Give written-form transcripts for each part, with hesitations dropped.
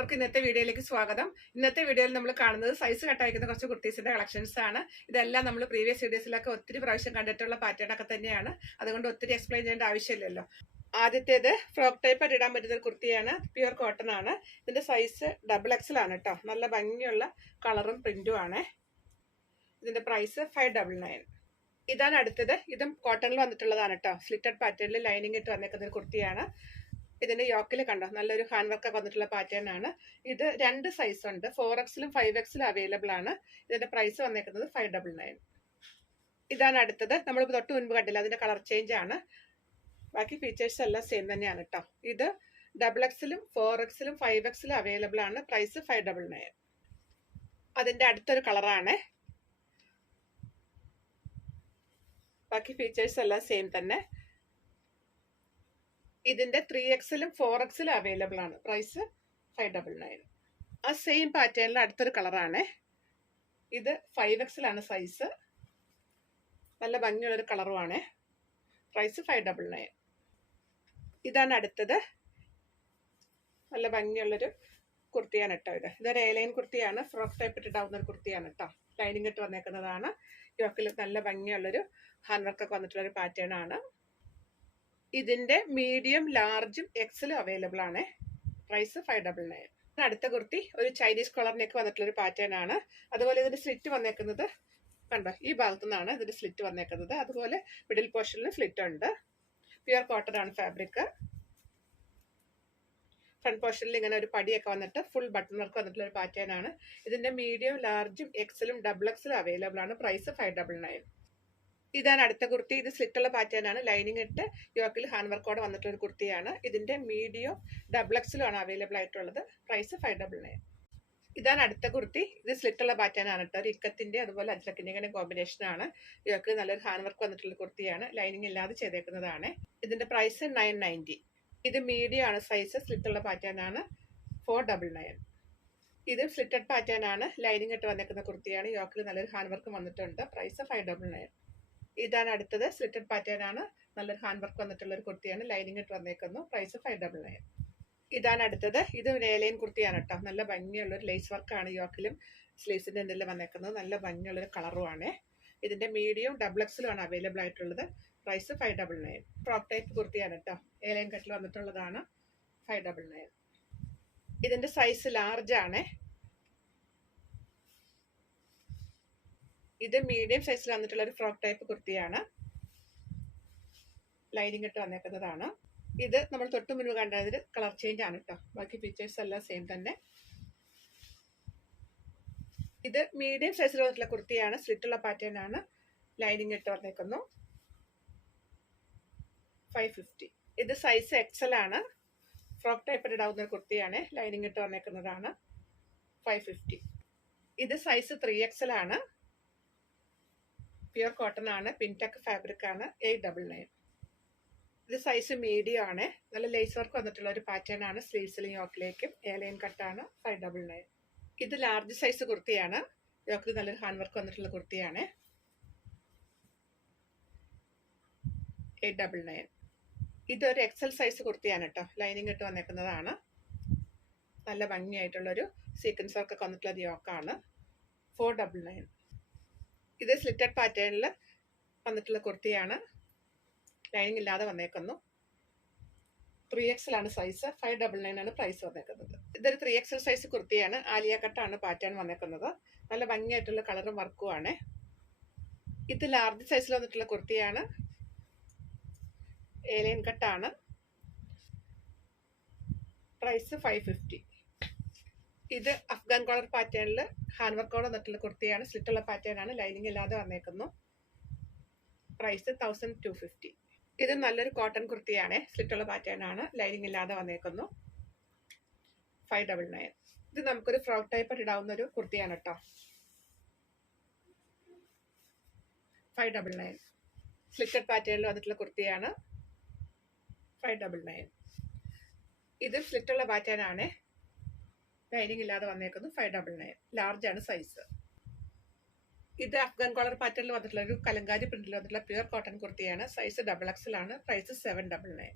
എല്ലാവർക്കും ഇന്നത്തെ വീഡിയോയിലേക്ക് സ്വാഗതം. ഇന്നത്തെ വീഡിയോയിൽ നമ്മൾ കാണുന്നത് സൈസ് കട്ടയക്കുന്ന കുറച്ച് കുർത്തീസിന്റെ കളക്ഷൻസ് ആണ്. ഇതെല്ലാം നമ്മൾ പ്രീവിയസ് വീഡിയോസിലൊക്കെ ഒത്തിരി പ്രാവശ്യം കണ്ടിട്ടുള്ള പാറ്റേൺ ഒക്കെ തന്നെയാണ്. അതുകൊണ്ട് ഒത്തിരി എക്സ്പ്ലെയിൻ ചെയ്യേണ്ട ആവശ്യമില്ലല്ലോ. ആദ്യത്തേത് ഫ്രോക്ക് ടൈപ്പ് ആയിട്ട് ഇടാൻ പറ്റുന്ന ഒരു കുർത്തിയാണ്. പ്യുവർ കോട്ടൺ ആണ്. ഇതിന്റെ സൈസ് XXL ആണ് കേട്ടോ. നല്ല ഭംഗിയുള്ള കളറും പ്രിന്റും ആണ്. ഇതിന്റെ പ്രൈസ് 599. ഇതാണ് അടുത്തത്. ഇതും കോട്ടണിൽ വന്നിട്ടുള്ളതാണ് കേട്ടോ. സ്ലിറ്റഡ് പാറ്റേണിൽ ലൈനിങ് ഇട്ട് വന്നേക്കുന്ന ഒരു കുർത്തിയാണ്. ഇതിന്റെ യോക്കിൽ കണ്ടോ നല്ലൊരു ഹാൻഡ് വർക്ക് ഒക്കെ വന്നിട്ടുള്ള പാറ്റേൺ ആണ്. ഇത് 2 സൈസ് ഉണ്ട്. 4XL 5XL അവൈലബിൾ ആണ്. ഇതിന്റെ പ്രൈസ് വന്നേക്കുന്നത് 599. ഇതാണ് അടുത്തത്. നമ്മളിപ്പോൾ തൊട്ട് മുൻപ് കണ്ടില്ല, അതിന്റെ കളർ ചേഞ്ച് ആണ്. ബാക്കി ഫീച്ചേഴ്സ് എല്ലാം സെയിം തന്നെയാണ് കേട്ടോ. ഇത് XXL 4XL 5XL അവൈലബിൾ ആണ്. പ്രൈസ് 599. അതിന്റെ അടുത്തൊരു കളറാണ്. ബാക്കി ഫീച്ചേഴ്സ് എല്ലാം സെയിം തന്നെ. ഇതിന്റെ 3XL 4XL അവൈലബിൾ ആണ്. പ്രൈസ് 599. ആ സെയിം പാറ്റേണിൽ അടുത്തൊരു കളറാണ്. ഇത് 5XL ആണ് സൈസ്. നല്ല ഭംഗിയുള്ളൊരു കളറുമാണ്. പ്രൈസ് 599. ഇതാണ് അടുത്തത്. നല്ല ഭംഗിയുള്ളൊരു കുർത്തിയാണ് കേട്ടോ. ഇതൊരു എയർലൈൻ കുർത്തിയാണ്. ഫ്രോക്ക് ടൈപ്പ് ഇട്ടിട്ടാവുന്ന ഒരു കുർത്തിയാണ് കേട്ടോ. ലൈനിങ് ഇട്ട് വന്നേക്കുന്നതാണ്. യോക്കിൽ നല്ല ഭംഗിയുള്ളൊരു ഹാൻഡ് വർക്ക് ഒക്കെ വന്നിട്ടുള്ളൊരു പാറ്റേൺ ആണ്. ഇതിന്റെ മീഡിയം ലാർജും XL അവൈലബിൾ ആണ്. പ്രൈസ് 599. അടുത്ത കുർത്തി ഒരു ചൈനീസ് കളറിനൊക്കെ വന്നിട്ടുള്ള ഒരു പാറ്റേൺ ആണ്. അതുപോലെ ഇതിന്റെ സ്ലിറ്റ് വന്നേക്കുന്നത് കണ്ടോ, ഈ ഭാഗത്തു നിന്നാണ് ഇതിന്റെ സ്ലിറ്റ് വന്നേക്കുന്നത്. അതുപോലെ മിഡിൽ പോർഷനിൽ സ്ലിറ്റ് ഉണ്ട്. പ്യുവർ കോട്ടൺ ആണ് ഫാബ്രിക്. ഫ്രണ്ട് പോർഷനിൽ ഇങ്ങനെ ഒരു പടിയൊക്കെ വന്നിട്ട് ഫുൾ ബട്ടൺ വർക്ക് വന്നിട്ടുള്ള ഒരു പാറ്റേൺ ആണ്. ഇതിന്റെ മീഡിയം ലാർജും XL XXL അവൈലബിൾ ആണ്. പ്രൈസ് 599. ഇതാണ് അടുത്ത കുർത്തി. ഇത് സ്ലിറ്റുള്ള പാറ്റേൺ ആണ്. ലൈനിങ് ഇട്ട് യോക്കിൽ ഹാൻഡ് വർക്കോടെ വന്നിട്ടുള്ള ഒരു കുർത്തിയാണ്. ഇതിന്റെ മീഡിയം XXL ആണ് അവൈലബിൾ ആയിട്ടുള്ളത്. പ്രൈസ് 599. ഇതാണ് അടുത്ത കുർത്തി. ഇത് സ്ലിറ്റുള്ള പാറ്റേൺ ആണ് കേട്ടോ. ഒരു ഇക്കത്തിന്റെ അതുപോലെ അജ്രക്കിന്റെ കോമ്പിനേഷൻ ആണ്. യോക്കിൽ നല്ലൊരു ഹാൻഡ് വർക്ക് വന്നിട്ടുള്ള കുർത്തിയാണ്. ലൈനിങ് ഇല്ലാതെ ചെയ്തേക്കുന്നതാണ്. ഇതിന്റെ പ്രൈസ് 990. ഇത് മീഡിയം ആണ് സൈസ്. സ്ലിറ്റുള്ള പാറ്റേൺ ആണ്. 499. ഇത് സ്ലിറ്റഡ് പാറ്റേൺ ആണ്. ലൈനിങ് ഇട്ട് വന്നേക്കുന്ന കുർത്തിയാണ്. യോക്കിൽ നല്ലൊരു ഹാൻഡ് വർക്ക് വന്നിട്ടുണ്ട്. പ്രൈസ് 599. ഇതാണ് അടുത്തത്. സ്ലിറ്റഡ് പാറ്റേൺ ആണ്. നല്ലൊരു ഹാൻഡ് വർക്ക് വന്നിട്ടുള്ള ഒരു കുർത്തിയാണ്. ലൈനിങ് ഇട്ട് വന്നേക്കുന്നു. പ്രൈസ് 599. ഇതാണ് അടുത്തത്. ഇത് ഒരു എയർലൈൻ കുർത്തിയാണ് കേട്ടോ. നല്ല ഭംഗിയുള്ളൊരു ലേസ് വർക്കാണ് യോക്കിലും സ്ലീവ്സിന്റെ എന്തെല്ലാം വന്നേക്കുന്നത്. നല്ല ഭംഗിയുള്ളൊരു കളറുമാണ്. ഇതിന്റെ മീഡിയം XXL ആണ് അവൈലബിൾ ആയിട്ടുള്ളത്. പ്രൈസ് 599. ഫ്രോക്ക് ടൈപ്പ് കുർത്തിയാണ് കേട്ടോ. എയർലൈൻ കട്ടിൽ വന്നിട്ടുള്ളതാണ്. 599. ഇതിന്റെ സൈസ് ലാർജ് ആണ്. ഇത് മീഡിയം സൈസിൽ വന്നിട്ടുള്ള ഒരു ഫ്രോക്ക് ടൈപ്പ് കുർത്തിയാണ്. ലൈനിങ് ഇട്ട് വന്നേക്കുന്നതാണ്. ഇത് നമ്മൾ തൊട്ട് മുൻപ് കണ്ടതിൽ കളർ ചേഞ്ച് ആണ് കേട്ടോ. ബാക്കി ഫീച്ചേഴ്സ് എല്ലാം സെയിം തന്നെ. ഇത് മീഡിയം സൈസിൽ വന്നിട്ടുള്ള കുർത്തിയാണ്. സ്ലിറ്റുള്ള പാറ്റേൺ ആണ്. ലൈനിങ് ഇട്ട് വന്നേക്കുന്നു. 550. ഇത് സൈസ് XL ആണ്. ഫ്രോക്ക് ടൈപ്പ് ഇടാവുന്ന ഒരു കുർത്തിയാണ്. ലൈനിങ് ഇട്ട് വന്നേക്കുന്നതാണ്. 550. ഇത് സൈസ് 3XL ആണ്. പ്യുവർ കോട്ടൺ ആണ്. പിൻടെക് ഫാബ്രിക് ആണ്. 899. ഇത് സൈസ് മീഡിയം ആണ്. നല്ല ലേസ് വർക്ക് വന്നിട്ടുള്ള ഒരു പാറ്റേൺ ആണ്. സ്ലീവ്സിലും യോക്കിലേക്കും എയർലൈൻ കട്ടാണ്. 599. ഇത് ലാർജ് സൈസ് കുർത്തിയാണ്. യോക്കിൽ നല്ലൊരു ഹാൻഡ് വർക്ക് വന്നിട്ടുള്ള കുർത്തിയാണ്. 899. ഇതൊരു XL സൈസ് കുർത്തിയാണ് കേട്ടോ. ലൈനിങ് ഇട്ട് വന്നേക്കുന്നതാണ്. നല്ല ഭംഗിയായിട്ടുള്ളൊരു സീക്വൻസ് വർക്ക് ഒക്കെ വന്നിട്ടുള്ള യോക്കാണ്. 499. ഇത് സ്ലിറ്റഡ് പാറ്റേണിൽ വന്നിട്ടുള്ള കുർത്തിയാണ്. ലൈനിങ് ഇല്ലാതെ വന്നേക്കുന്നു. 3XL ആണ് സൈസ്. 599 ആണ് പ്രൈസ് വന്നേക്കുന്നത്. ഇതൊരു 3XL സൈസ് കുർത്തിയാണ്. ആലിയ കട്ടാണ് പാറ്റേൺ വന്നേക്കുന്നത്. നല്ല ഭംഗിയായിട്ടുള്ള കളറും വർക്കും ആണ്. ഇത് ലാർജ് സൈസിൽ വന്നിട്ടുള്ള കുർത്തിയാണ്. എയർലൈൻ കട്ടാണ്. പ്രൈസ് 550. ഇത് അഫ്ഗാൻ കോളർ പാറ്റേണിൽ ഹാൻഡ് വർക്കോടെ വന്നിട്ടുള്ള കുർത്തിയാണ്. സ്ലിറ്റുള്ള പാറ്റേൺ ആണ്. ലൈനിങ് ഇല്ലാതെ വന്നേക്കുന്നു. പ്രൈസ് 1250. ഇത് നല്ലൊരു കോട്ടൺ കുർത്തിയാണ്. സ്ലിറ്റുള്ള പാറ്റേൺ ആണ്. ലൈനിങ് ഇല്ലാതെ വന്നേക്കുന്നു. 599. ഇത് നമുക്കൊരു ഫ്രോക്ക് ടൈപ്പ് ഇടാവുന്ന ഒരു കുർത്തിയാണ് കേട്ടോ. 599. സ്ലിറ്റഡ് പാറ്റേണിൽ വന്നിട്ടുള്ള കുർത്തിയാണ്. 599. ഇത് സ്ലിറ്റുള്ള പാറ്റേൺ ആണ്. ലൈനിങ് ഇല്ലാതെ വന്നേക്കുന്നു. 599. ലാർജ് ആണ് സൈസ്. ഇത് അഫ്ഗാൻ കോളർ പാറ്റേണിൽ വന്നിട്ടുള്ള ഒരു കലങ്കാരി പ്രിന്റിൽ വന്നിട്ടുള്ള പ്യുവർ കോട്ടൺ കുർത്തിയാണ്. സൈസ് XXL ആണ്. പ്രൈസ് 799.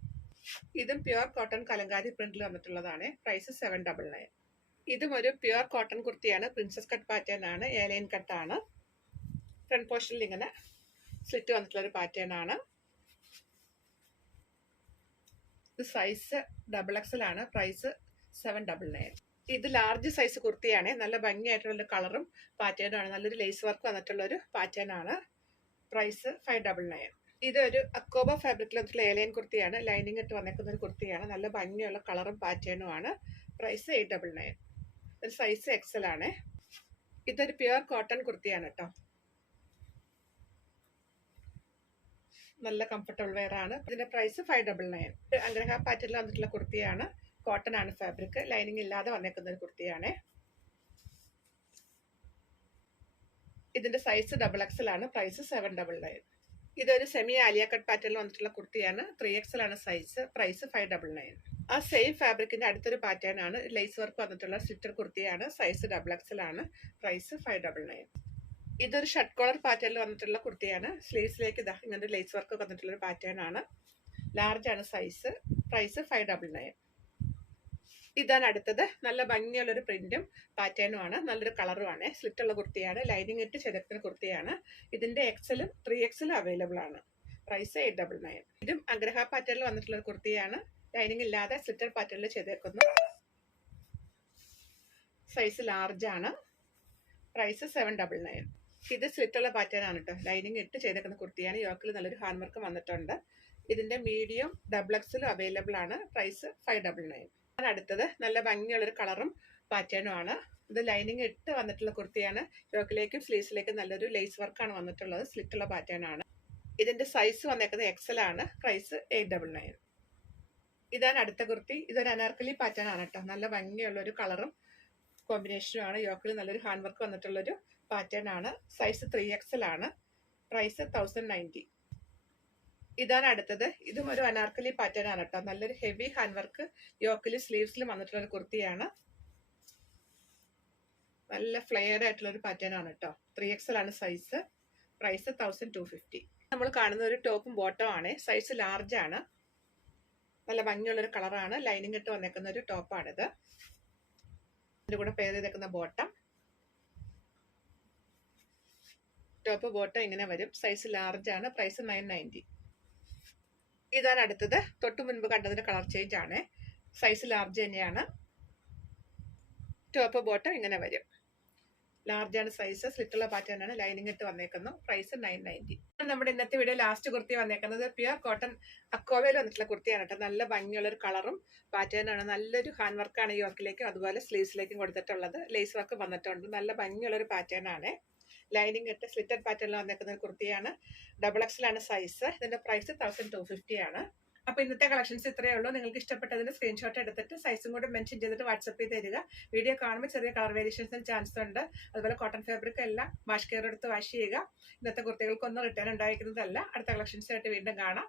ഇതും പ്യുവർ കോട്ടൺ കലങ്കാരി പ്രിന്റിൽ വന്നിട്ടുള്ളതാണ്. പ്രൈസ് 799. ഇതും ഒരു പ്യുവർ കോട്ടൺ കുർത്തിയാണ്. പ്രിൻസസ് കട്ട് പാറ്റേൺ ആണ്, എയർലൈൻ കട്ടാണ്. ഫ്രണ്ട് പോർഷനിൽ ഇങ്ങനെ സ്ലിറ്റ് വന്നിട്ടുള്ള ഒരു പാറ്റേൺ ആണ്. ഇത് സൈസ് XXL ആണ്. പ്രൈസ് 799. ഇത് ലാർജ് സൈസ് കുർത്തിയാണ്. നല്ല ഭംഗിയായിട്ടുള്ള കളറും പാറ്റേണും ആണ്. നല്ലൊരു ലേസ് വർക്ക് വന്നിട്ടുള്ള ഒരു പാറ്റേൺ ആണ്. പ്രൈസ് 599. ഇതൊരു അക്കോബ ഫാബ്രിക്കിൽ വന്നിട്ടുള്ള എയർലൈൻ കുർത്തിയാണ്. ലൈനിങ് ഇട്ട് വന്നേക്കുന്ന ഒരു കുർത്തിയാണ്. നല്ല ഭംഗിയുള്ള കളറും പാറ്റേണും ആണ്. പ്രൈസ് 899. ഒരു സൈസ് XL ആണ്. ഇതൊരു പ്യുവർ കോട്ടൺ കുർത്തിയാണ് കേട്ടോ. നല്ല കംഫർട്ടബിൾ വെയർ ആണ്. ഇതിന്റെ പ്രൈസ് 599. അഗ്രഹ പാറ്റേണിൽ വന്നിട്ടുള്ള കുർത്തിയാണ്. കോട്ടൺ ആണ് ഫാബ്രിക്. ലൈനിങ് ഇല്ലാതെ വന്നേക്കുന്ന ഒരു കുർത്തിയാണ്. ഇതിന്റെ സൈസ് XXL ആണ്. പ്രൈസ് 799. ഇതൊരു സെമി ആലിയ കട്ട് പാറ്റേണിൽ വന്നിട്ടുള്ള കുർത്തിയാണ്. 3XL ആണ് സൈസ്. പ്രൈസ് 599. ആ സെയിം ഫാബ്രിക്കിന്റെ അടുത്തൊരു പാറ്റേൺ ആണ്. ലേസ് വർക്ക് വന്നിട്ടുള്ള സ്ലിറ്റർ കുർത്തിയാണ്. സൈസ് XXL ആണ്. പ്രൈസ് 599. ഇതൊരു ഷർട്ട് കോളർ പാറ്റേണിൽ വന്നിട്ടുള്ള കുർത്തിയാണ്. സ്ലീവ്സിലേക്ക് ഇങ്ങനെ ലേസ് വർക്ക് വന്നിട്ടുള്ള ഒരു പാറ്റേൺ ആണ്. ലാർജ് ആണ് സൈസ്. പ്രൈസ് 599. ഇതാണ് അടുത്തത്. നല്ല ഭംഗിയുള്ളൊരു പ്രിന്റും പാറ്റേണും ആണ്. നല്ലൊരു കളറും ആണ്. സ്ലിറ്റുള്ള കുർത്തിയാണ്. ലൈനിങ് ഇട്ട് ചെയ്തെടുക്കുന്ന കുർത്തിയാണ്. ഇതിന്റെ XL-ഉം 3XL-ഉം അവൈലബിൾ ആണ്. പ്രൈസ് 899. ഇതും അഗ്രഹ പാറ്റേണിൽ വന്നിട്ടുള്ള ഒരു കുർത്തിയാണ്. ലൈനിങ് ഇല്ലാതെ സ്ലിറ്റർ പാറ്റേണിൽ ചെയ്തേക്കുന്നു. സൈസ് ലാർജ് ആണ്. പ്രൈസ് 799. ഇത് സ്ലിറ്റുള്ള പാറ്റേൺ ആണ് കേട്ടോ. ലൈനിങ് ഇട്ട് ചെയ്തേക്കുന്ന കുർത്തിയാണ്. യോക്കിൽ നല്ലൊരു ഹാൻഡ് വർക്ക് വന്നിട്ടുണ്ട്. ഇതിന്റെ മീഡിയം XXL-ഉം അവൈലബിൾ ആണ്. പ്രൈസ് 599. അടുത്തത് നല്ല ഭംഗിയുള്ളൊരു കളറും പാറ്റേണും ആണ്. ഇത് ലൈനിങ് ഇട്ട് വന്നിട്ടുള്ള കുർത്തിയാണ്. യോക്കിലേക്കും സ്ലീവ്സിലേക്കും നല്ലൊരു ലേസ് വർക്കാണ് വന്നിട്ടുള്ളത്. സ്ലിറ്റുള്ള പാറ്റേൺ ആണ്. ഇതിന്റെ സൈസ് വന്നേക്കുന്നത് XL ആണ്. പ്രൈസ് 899. ഇതാണ് അടുത്ത കുർത്തി. ഇതൊരു അനാർക്കലി പാറ്റേൺ ആണ് കേട്ടോ. നല്ല ഭംഗിയുള്ളൊരു കളറും കോമ്പിനേഷനും ആണ്. യോക്കിൽ നല്ലൊരു ഹാൻഡ് വർക്ക് വന്നിട്ടുള്ളൊരു പാറ്റേൺ ആണ്. സൈസ് 3XL ആണ്. പ്രൈസ് 1090. ഇതാണ് അടുത്തത്. ഇതും ഒരു അനാർക്കലി പാറ്റേൺ ആണ് കേട്ടോ. നല്ലൊരു ഹെവി ഹാൻഡ് വർക്ക് യോക്കിലും സ്ലീവ്സിലും വന്നിട്ടുള്ള ഒരു കുർത്തിയാണ്. നല്ല ഫ്ലെയർ ആയിട്ടുള്ള ഒരു പാറ്റേൺ ആണ് കേട്ടോ. 3XL ആണ് സൈസ്. പ്രൈസ് 1250. നമ്മൾ കാണുന്ന ഒരു ടോപ്പും ബോട്ടം ആണ്. സൈസ് ലാർജ് ആണ്. നല്ല ഭംഗിയുള്ളൊരു കളറാണ്. ലൈനിങ് ഇട്ട് വന്നേക്കുന്ന ഒരു ടോപ്പാണിത്. ഇതിന്റെ കൂടെ പെയർ ചെയ്തേക്കുന്ന ബോട്ടം. ടോപ്പ് ബോട്ടം ഇങ്ങനെ വരും. സൈസ് ലാർജ് ആണ്. പ്രൈസ് 990. ഇതാണ് അടുത്തത്. തൊട്ടു മുൻപ് കണ്ടതിന്റെ കളർ ചേഞ്ച് ആണ്. സൈസ് ലാർജ് തന്നെയാണ്. ടോപ്പ് ബോട്ടം ഇങ്ങനെ വരും. ലാർജ് ആണ് സൈസ്. സ്ലിറ്റുള്ള പാറ്റേൺ ആണ്. ലൈനിങ് ഇട്ട് വന്നേക്കുന്നു. പ്രൈസ് 990. നമ്മുടെ ഇന്നത്തെ വീഡിയോ ലാസ്റ്റ് കുർത്തി വന്നേക്കുന്നത് പ്യുവർ കോട്ടൺ അക്കോവയിൽ വന്നിട്ടുള്ള കുർത്തിയാണ് കേട്ടോ. നല്ല ഭംഗിയുള്ള ഒരു കളറും പാറ്റേൺ ആണ്. നല്ലൊരു ഹാൻഡ് വർക്കാണ് ഈ വർക്കിലേക്കും അതുപോലെ സ്ലീവ്സിലേക്കും കൊടുത്തിട്ടുള്ളത്. ലേസ് വർക്ക് വന്നിട്ടുണ്ട്. നല്ല ഭംഗിയുള്ള ഒരു പാറ്റേൺ ആണ്. ലൈനിങ് ഇട്ട് സ്ലിറ്റഡ് പാറ്റേണിൽ വന്നേക്കുന്ന ഒരു കുർത്തിയാണ്. XXL ആണ് സൈസ്. ഇതിന്റെ പ്രൈസ് 1250 ആണ്. അപ്പൊ ഇന്നത്തെ കളക്ഷൻസ് ഇത്രയേ ഉള്ളൂ. നിങ്ങൾക്ക് ഇഷ്ടപ്പെട്ടതിന്റെ സ്ക്രീൻഷോട്ട് എടുത്തിട്ട് സൈസും കൂടെ മെൻഷൻ ചെയ്തിട്ട് വാട്സപ്പ് ചെയ്ത് തരിക. വീഡിയോ കാണുമ്പോൾ ചെറിയ കളർ വേരിയേഷൻസിന് ചാൻസ് ഉണ്ട്. അതുപോലെ കോട്ടൺ ഫാബ്രിക് എല്ലാം വാഷ് കെയർ എടുത്ത് വാഷ് ചെയ്യുക. ഇന്നത്തെ കുർത്തികൾക്കൊന്നും റിട്ടേൺ ഉണ്ടായിരിക്കുന്നതല്ല. അടുത്ത കളക്ഷൻസ് ആയിട്ട് വീണ്ടും കാണാം.